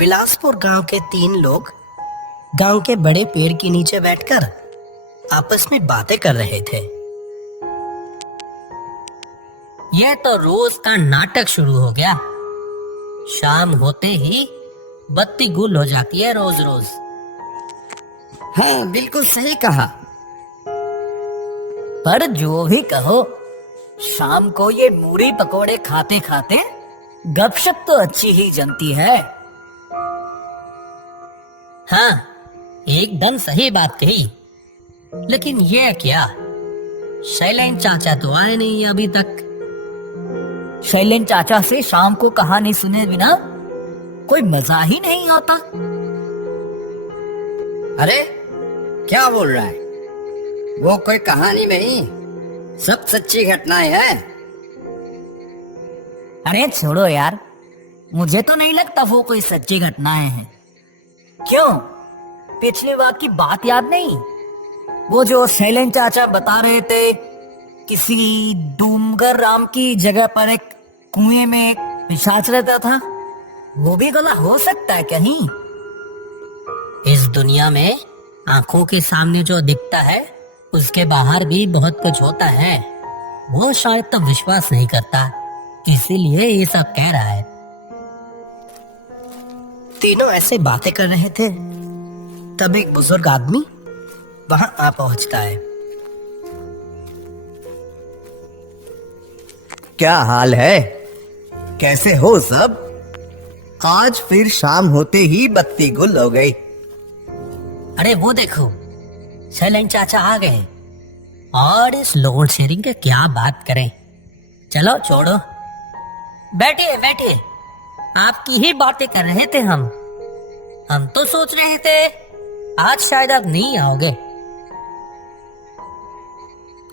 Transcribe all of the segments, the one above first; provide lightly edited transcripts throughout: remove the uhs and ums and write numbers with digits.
बिलासपुर गांव के 3 लोग गांव के बड़े पेड़ के नीचे बैठकर आपस में बातें कर रहे थे। यह तो रोज का नाटक शुरू हो गया। शाम होते ही बत्ती गुल हो जाती है रोज रोज। हाँ, बिल्कुल सही कहा। पर जो भी कहो, शाम को ये मूढ़ी पकोड़े खाते खाते गपशप तो अच्छी ही जमती है। हाँ, एकदम सही बात कही। लेकिन ये क्या, शैलेन चाचा तो आए नहीं अभी तक। शैलेन चाचा से शाम को कहानी सुने बिना कोई मजा ही नहीं आता। अरे क्या बोल रहा है? वो कोई कहानी नहीं, सब सच्ची घटनाएं हैं। अरे छोड़ो यार, मुझे तो नहीं लगता वो कोई सच्ची घटनाएं हैं। क्यों, पिछली बार की बात याद नहीं? वो जो शैलेन चाचा बता रहे थे, किसी डूमगर राम की जगह पर एक कुएं में पिशाच रहता था। वो भी गला हो सकता है कहीं? इस दुनिया में आंखों के सामने जो दिखता है उसके बाहर भी बहुत कुछ होता है। वो शायद तो विश्वास नहीं करता, इसीलिए ये सब कह रहा है। तीनों ऐसे बातें कर रहे थे, तब एक बुजुर्ग आदमी वहां आ पहुंचता है। क्या हाल है? कैसे हो सब? आज फिर शाम होते ही बत्ती गुल हो गई। अरे वो देखो, शैलेन चाचा आ गए। और इस लोड शेयरिंग के क्या बात करें। चलो छोड़ो, बैठिए बैठिए। आपकी ही बातें कर रहे थे हम तो सोच रहे थे आज शायद आप नहीं आओगे।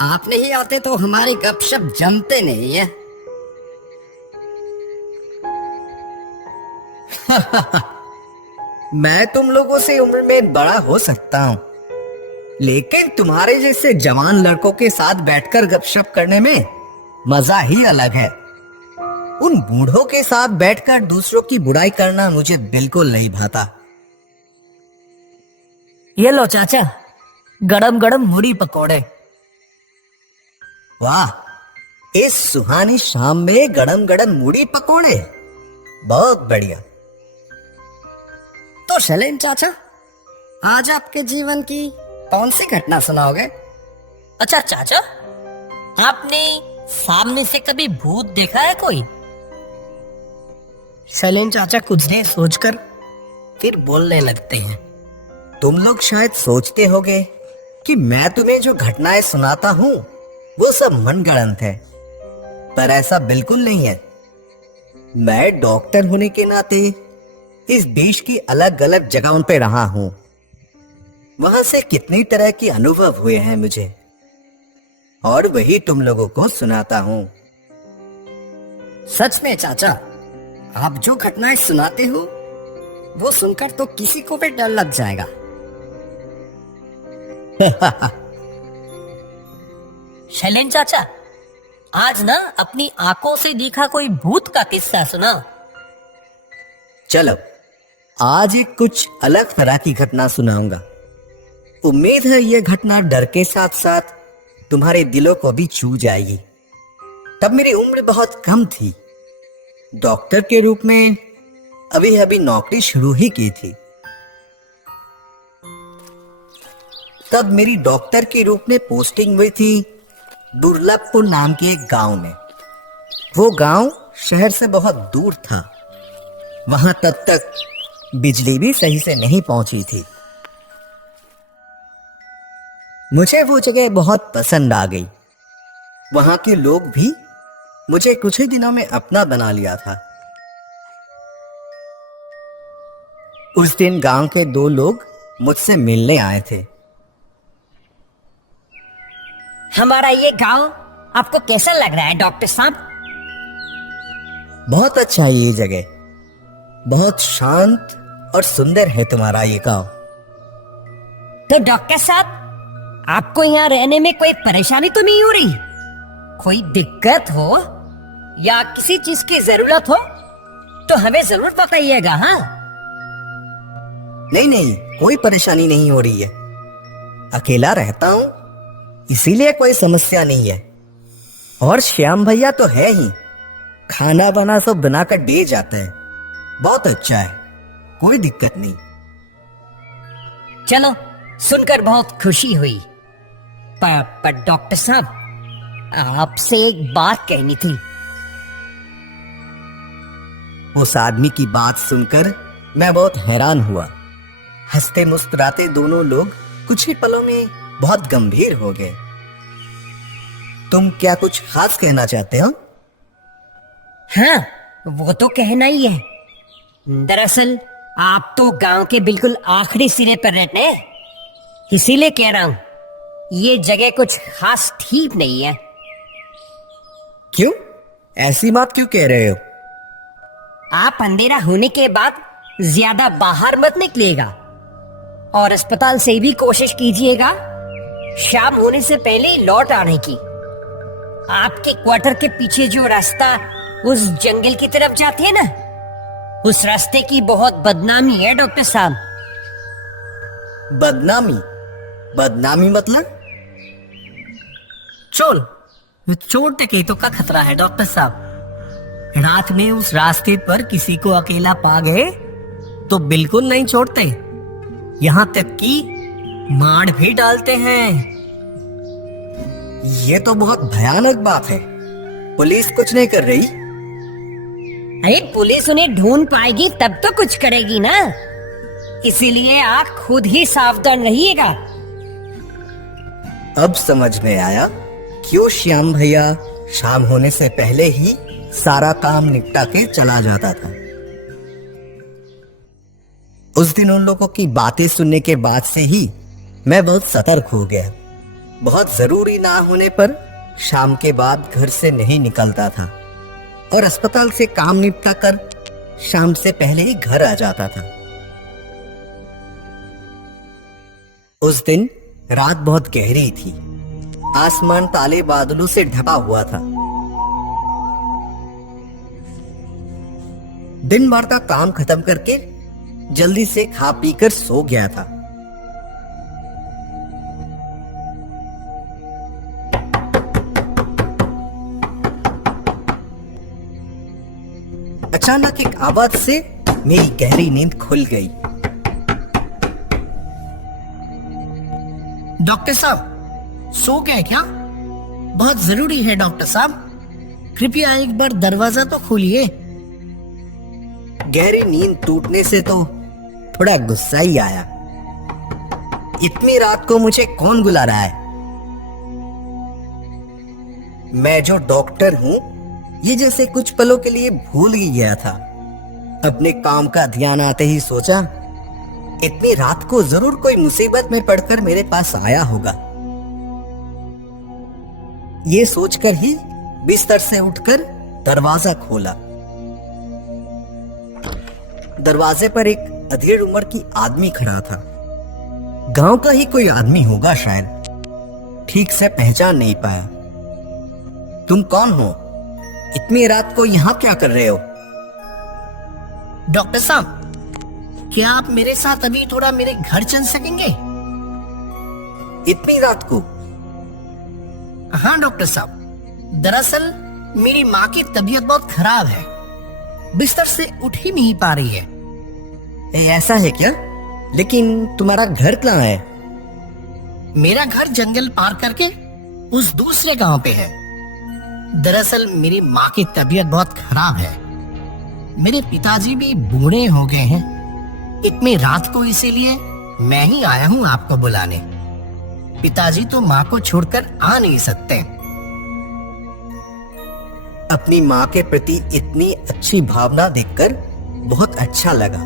आप नहीं आते तो हमारी गपशप जमते नहीं है। मैं तुम लोगों से उम्र में बड़ा हो सकता हूँ, लेकिन तुम्हारे जैसे जवान लड़कों के साथ बैठकर गपशप करने में मजा ही अलग है। उन बूढ़ों के साथ बैठकर दूसरों की बुराई करना मुझे बिल्कुल नहीं भाता। ये लो चाचा, गरम गरम मूढ़ी पकोड़े। वाह, इस सुहानी शाम में गरम गरम मूढ़ी पकोड़े, बहुत बढ़िया। तो शैलेन चाचा, आज आपके जीवन की कौन सी घटना सुनाओगे? अच्छा चाचा, आपने सामने से कभी भूत देखा है कोई? शैलेन चाचा कुछ देर सोचकर फिर बोलने लगते हैं। तुम लोग शायद सोचते होगे कि मैं तुम्हें जो घटनाएं सुनाता हूँ वो सब मनगढ़ंत है, पर ऐसा बिल्कुल नहीं है। मैं डॉक्टर होने के नाते इस देश की अलग अलग जगहों पे रहा हूँ। वहां से कितनी तरह के अनुभव हुए हैं मुझे, और वही तुम लोगों को सुनाता हूँ। सच में चाचा, आप जो घटनाएं सुनाते हो वो सुनकर तो किसी को भी डर लग जाएगा। शैलेन चाचा, आज ना अपनी आंखों से देखा कोई भूत का किस्सा सुना। चलो, आज एक कुछ अलग तरह की घटना सुनाऊंगा। उम्मीद है यह घटना डर के साथ साथ तुम्हारे दिलों को भी छू जाएगी। तब मेरी उम्र बहुत कम थी। डॉक्टर के रूप में अभी अभी नौकरी शुरू ही की थी। तब मेरी डॉक्टर के रूप में पोस्टिंग हुई थी दुर्लभपुर नाम के एक गांव में। वो गांव शहर से बहुत दूर था। वहां तब तक बिजली भी सही से नहीं पहुंची थी। मुझे वो जगह बहुत पसंद आ गई। वहां के लोग भी मुझे कुछ ही दिनों में अपना बना लिया था। उस दिन गांव के 2 लोग मुझसे मिलने आए थे। हमारा ये गांव आपको कैसा लग रहा है डॉक्टर साहब? बहुत अच्छा है ये जगह, बहुत शांत और सुंदर है तुम्हारा ये गांव। तो डॉक्टर साहब, आपको यहाँ रहने में कोई परेशानी तो नहीं हो रही? कोई दिक्कत हो या किसी चीज की जरूरत हो तो हमें जरूर बताइएगा। हाँ, नहीं नहीं, कोई परेशानी नहीं हो रही है। अकेला रहता हूं, इसीलिए कोई समस्या नहीं है। और श्याम भैया तो है ही, खाना बना सब बनाकर दे जाते हैं। बहुत अच्छा है, कोई दिक्कत नहीं। चलो, सुनकर बहुत खुशी हुई। पर डॉक्टर साहब, आपसे एक बात कहनी थी। उस आदमी की बात सुनकर मैं बहुत हैरान हुआ। हंसते मुस्कुराते दोनों लोग कुछ ही पलों में बहुत गंभीर हो गए। तुम क्या कुछ खास कहना चाहते हो? हाँ, वो तो कहना ही है। दरअसल आप तो गांव के बिल्कुल आखिरी सिरे पर रहते हैं, इसीलिए कह रहा हूं, ये जगह कुछ खास ठीक नहीं है। क्यों? ऐसी बात क्यों कह रहे हो? आप अंधेरा होने के बाद ज्यादा बाहर मत निकलिएगा और अस्पताल से भी कोशिश कीजिएगा शाम होने से पहले ही लौट आने की। आपके क्वार्टर के पीछे जो रास्ता उस जंगल की तरफ जाती है ना, उस रास्ते की बहुत बदनामी है डॉक्टर साहब। बदनामी? बदनामी मतलब? चोर डकैतों का खतरा है डॉक्टर साहब। रात में उस रास्ते पर किसी को अकेला पा गए तो बिल्कुल नहीं छोड़ते, यहाँ तक कि मार भी डालते हैं। ये तो बहुत भयानक बात है। पुलिस कुछ नहीं कर रही? अरे पुलिस उन्हें ढूंढ पाएगी तब तो कुछ करेगी ना, इसीलिए आप खुद ही सावधान रहिएगा। अब समझ में आया क्यों श्याम भैया शाम होने से पहले ही सारा काम निपटा के चला जाता था। उस दिन उन लोगों की बातें सुनने के बाद से ही मैं बहुत सतर्क हो गया। बहुत जरूरी ना होने पर शाम के बाद घर से नहीं निकलता था और अस्पताल से काम निपटा कर शाम से पहले ही घर आ जाता था। उस दिन रात बहुत गहरी थी। आसमान काले बादलों से ढका हुआ था। दिन भर का काम खत्म करके जल्दी से खा पी कर सो गया था। अचानक एक आवाज से मेरी गहरी नींद खुल गई। डॉक्टर साहब, सो गए क्या? बहुत जरूरी है डॉक्टर साहब, कृपया एक बार दरवाजा तो खोलिए। गहरी नींद टूटने से तो थोड़ा गुस्सा ही आया। इतनी रात को मुझे कौन बुला रहा है? मैं जो डॉक्टर हूं, ये जैसे कुछ पलों के लिए भूल ही गया था। अपने काम का ध्यान आते ही सोचा, इतनी रात को जरूर कोई मुसीबत में पड़कर मेरे पास आया होगा। ये सोचकर ही बिस्तर से उठकर दरवाजा खोला। दरवाजे पर एक अधेड़ उम्र की आदमी खड़ा था। गांव का ही कोई आदमी होगा शायद, ठीक से पहचान नहीं पाया। तुम कौन हो? इतनी रात को यहां क्या कर रहे हो? डॉक्टर साहब, क्या आप मेरे साथ अभी थोड़ा मेरे घर चल सकेंगे? इतनी रात को? हाँ डॉक्टर साहब, दरअसल मेरी माँ की तबीयत बहुत खराब है, बिस्तर से उठ ही नहीं पा रही है। ऐसा है क्या? लेकिन तुम्हारा घर कहाँ है? मेरा घर जंगल पार करके उस दूसरे गांव पे है। दरअसल मेरी माँ की तबीयत बहुत खराब है। मेरे पिताजी भी बूढ़े हो गए हैं। इतनी रात को इसीलिए मैं ही आया हूँ आपको बुलाने। पिताजी तो माँ को छोड़कर आ नहीं सकते। अपनी माँ के प्रति इतनी अच्छी भावना देखकर बहुत अच्छा लगा।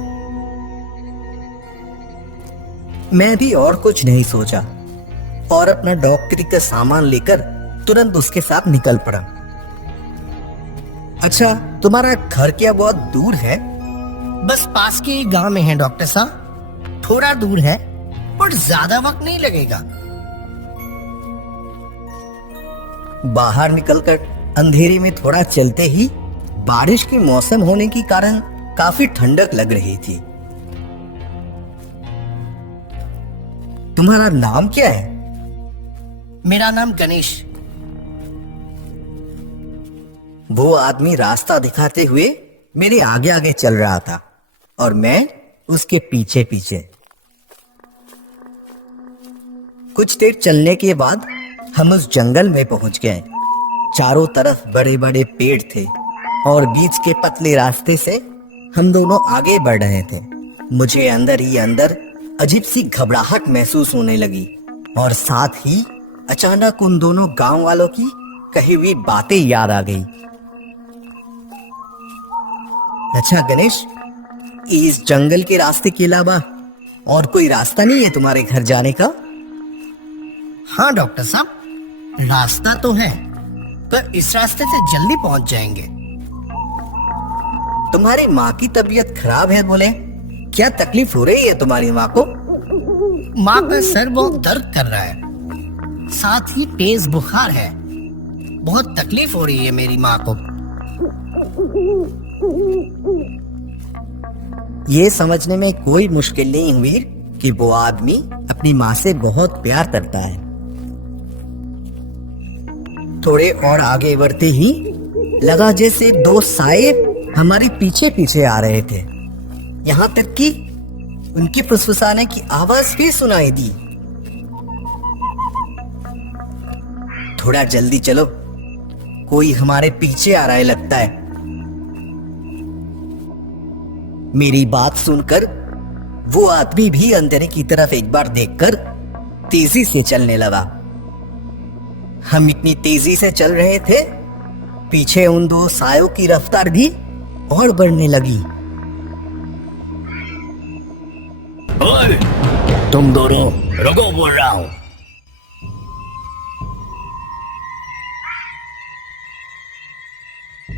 मैं भी और कुछ नहीं सोचा और अपना डॉक्टरी का सामान लेकर तुरंत उसके साथ निकल पड़ा। अच्छा, तुम्हारा घर क्या बहुत दूर है? बस पास के गांव में है डॉक्टर साहब, थोड़ा दूर है पर ज्यादा वक्त नहीं लगेगा। बाहर निकलकर अंधेरे में थोड़ा चलते ही बारिश के मौसम होने के कारण काफी ठंडक लग रही थी। तुम्हारा नाम क्या है? मेरा नाम गणेश। वो आदमी रास्ता दिखाते हुए मेरे आगे आगे चल रहा था और मैं उसके पीछे पीछे। कुछ देर चलने के बाद हम उस जंगल में पहुंच गए। चारों तरफ बड़े बड़े पेड़ थे और बीच के पतले रास्ते से हम दोनों आगे बढ़ रहे थे। मुझे अंदर ही अंदर अजीब सी घबराहट महसूस होने लगी और साथ ही अचानक उन दोनों गांव वालों की कही हुई बातें याद आ गई। अच्छा गणेश, इस जंगल के रास्ते के अलावा और कोई रास्ता नहीं है तुम्हारे घर जाने का? हाँ डॉक्टर साहब, रास्ता तो है, पर इस रास्ते से जल्दी पहुंच जाएंगे। तुम्हारी माँ की तबीयत खराब है बोले, क्या तकलीफ हो रही है तुम्हारी माँ को? माँ का सर बहुत दर्द कर रहा है, साथ ही तेज बुखार है। बहुत तकलीफ हो रही है मेरी माँ को। ये समझने में कोई मुश्किल नहीं हुई कि वो आदमी अपनी माँ से बहुत प्यार करता है। थोड़े और आगे बढ़ते ही लगा जैसे दो साए हमारे पीछे पीछे आ रहे थे। यहाँ तक कि उनकी फुसफुसाने की आवाज भी सुनाई दी। थोड़ा जल्दी चलो, कोई हमारे पीछे आ रहा है लगता है। मेरी बात सुनकर वो आदमी भी अंधेरे की तरफ एक बार देखकर तेजी से चलने लगा। हम इतनी तेजी से चल रहे थे, पीछे उन दो सायों की रफ्तार भी और बढ़ने लगी। ओए, तुम दोनों रुको, बोल रहा हूं।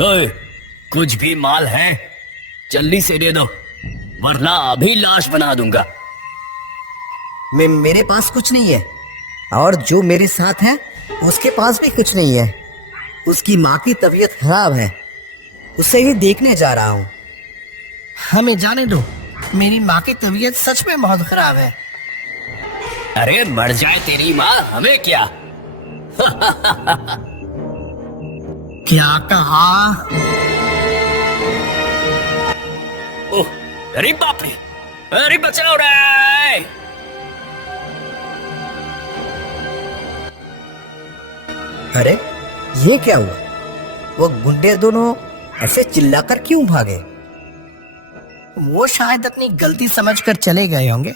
ओए, कुछ भी माल है जल्दी से दे दो, वरना अभी लाश बना दूंगा। मेरे पास कुछ नहीं है और जो मेरे साथ है उसके पास भी कुछ नहीं है। उसकी माँ की तबीयत खराब है, उसे ही देखने जा रहा हूँ। हमें जाने दो, मेरी माँ की तबीयत सच में बहुत खराब है। अरे मर जाए तेरी माँ, हमें क्या। क्या कहा? ओह, अरे बाप रे, अरे बचाओ रे। अरे ये क्या हुआ? वो गुंडे दोनों ऐसे चिल्लाकर क्यों भागे? वो शायद अपनी गलती समझकर चले गए होंगे।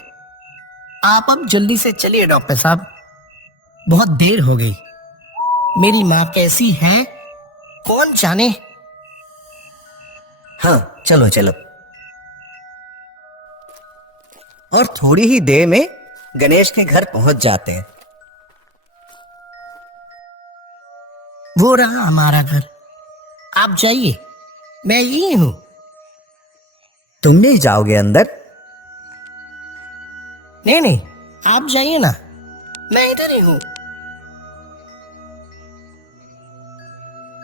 आप अब जल्दी से चलिए डॉक्टर साहब, बहुत देर हो गई। मेरी माँ कैसी है कौन जाने। हाँ चलो चलो। और थोड़ी ही देर में गणेश के घर पहुंच जाते हैं। वो रहा हमारा घर, आप जाइए, मैं यही हूं। तुम नहीं जाओगे अंदर? नहीं नहीं, आप जाइए ना, मैं इधर ही हूं।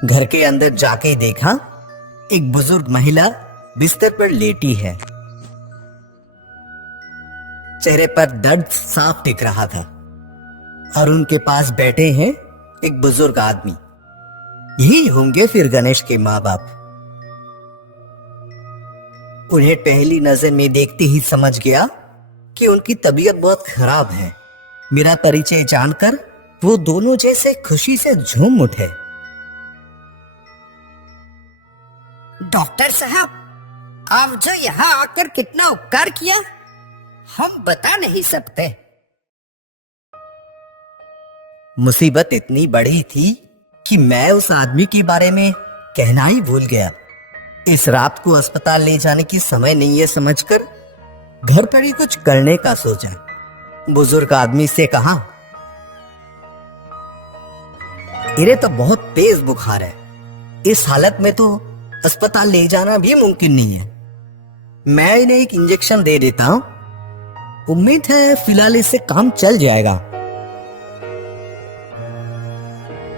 घर के अंदर जाके देखा, एक बुजुर्ग महिला बिस्तर पर लेटी है। चेहरे पर दर्द साफ दिख रहा था और उनके पास बैठे हैं एक बुजुर्ग आदमी। यही होंगे फिर गणेश के माँ बाप। उन्हें पहली नजर में देखते ही समझ गया कि उनकी तबीयत बहुत खराब है। मेरा परिचय जानकर वो दोनों जैसे खुशी से झूम उठे। डॉक्टर साहब, आप जो यहाँ आकर कितना उपकार किया, हम बता नहीं सकते। मुसीबत इतनी बड़ी थी कि मैं उस आदमी के बारे में कहना ही भूल गया। इस रात को अस्पताल ले जाने की समय नहीं है समझकर घर पर ही कुछ करने का सोचा। बुजुर्ग आदमी से कहा, इन्हें तो बहुत तेज बुखार है, इस हालत में तो अस्पताल ले जाना भी मुमकिन नहीं है। मैं इन्हें एक इंजेक्शन दे देता हूं, उम्मीद है फिलहाल इससे काम चल जाएगा।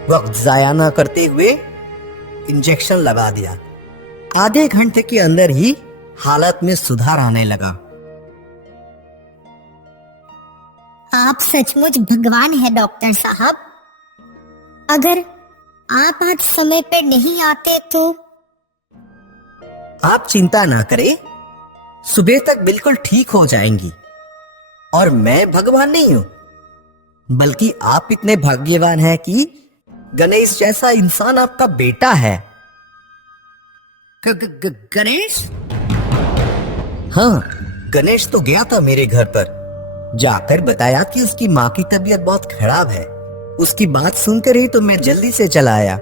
वक्त जाया न करते हुए इंजेक्शन लगा दिया। आधे घंटे के अंदर ही हालत में सुधार आने लगा। आप सचमुच भगवान हैं डॉक्टर साहब। अगर आप आज समय पे नहीं आते तो। आप चिंता ना करें, सुबह तक बिल्कुल ठीक हो जाएंगी। और मैं भगवान नहीं हूं, बल्कि आप इतने भाग्यवान हैं कि गणेश जैसा इंसान आपका बेटा है। गणेश? हाँ, गणेश तो गया था मेरे घर पर, जाकर बताया कि उसकी माँ की तबीयत बहुत खराब है। उसकी बात सुनकर ही तो मैं जल्दी से चला आया।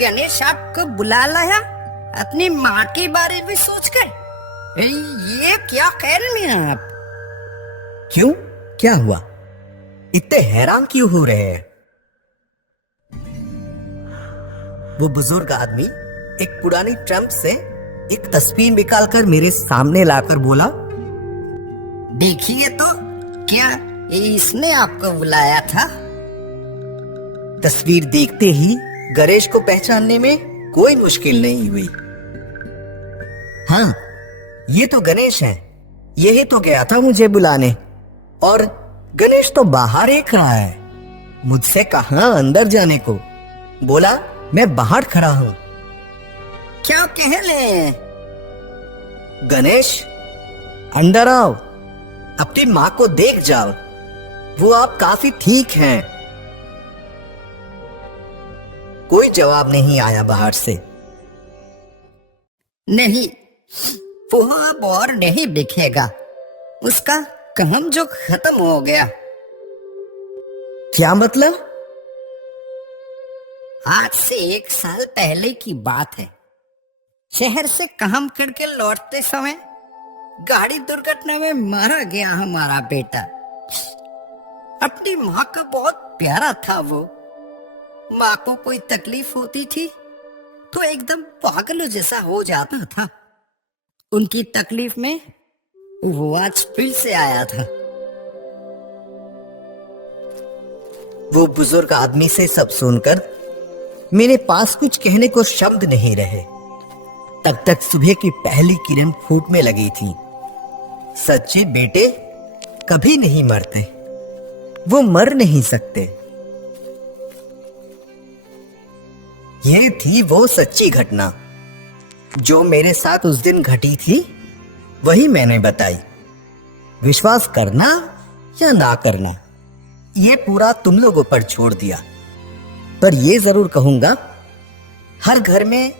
गणेश आपको बुला लाया अपनी माँ के बारे में सोचकर? ये क्या कह रहे हैं आप? क्यों, क्या हुआ? इतने हैरान क्यों हो रहे हैं? वो बुजुर्ग आदमी एक पुरानी ट्रंप से एक तस्वीर निकालकर मेरे सामने लाकर बोला, देखिए तो, क्या इसने आपको बुलाया था? तस्वीर देखते ही गणेश को पहचानने में कोई मुश्किल नहीं हुई। हाँ, ये तो गणेश है। यही तो गया था मुझे बुलाने, और गणेश तो बाहर देख रहा है। मुझसे कहा अंदर जाने को, बोला मैं बाहर खड़ा हूं। क्या कह ले? गणेश, अंदर आओ, अपनी माँ को देख जाओ, वो आप काफी ठीक हैं। कोई जवाब नहीं आया बाहर से। नहीं, वो अब और नहीं दिखेगा। उसका काम जो खत्म हो गया। क्या मतलब? आज से 1 साल पहले की बात है। शहर से काम करके लौटते समय गाड़ी दुर्घटना में मारा गया हमारा बेटा। अपनी माँ को बहुत प्यारा था वो। माँ को कोई तकलीफ होती थी तो एकदम पागल जैसा हो जाता था। उनकी तकलीफ में वो आज फिर से आया था। वो बुजुर्ग आदमी से सब सुनकर मेरे पास कुछ कहने को शब्द नहीं रहे। तब तक सुबह की पहली किरण फूटने लगी थी। सच्चे बेटे कभी नहीं मरते, वो मर नहीं सकते। ये थी वो सच्ची घटना जो मेरे साथ उस दिन घटी थी। वही मैंने बताई। विश्वास करना या ना करना, ये पूरा तुम लोगों पर छोड़ दिया। पर ये जरूर कहूंगा, हर घर में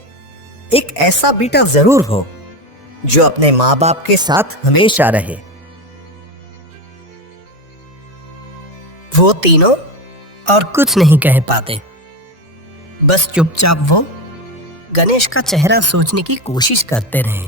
एक ऐसा बेटा जरूर हो जो अपने माँ बाप के साथ हमेशा रहे। वो तीनों और कुछ नहीं कह पाते। बस चुपचाप वो गणेश का चेहरा सोचने की कोशिश करते रहे।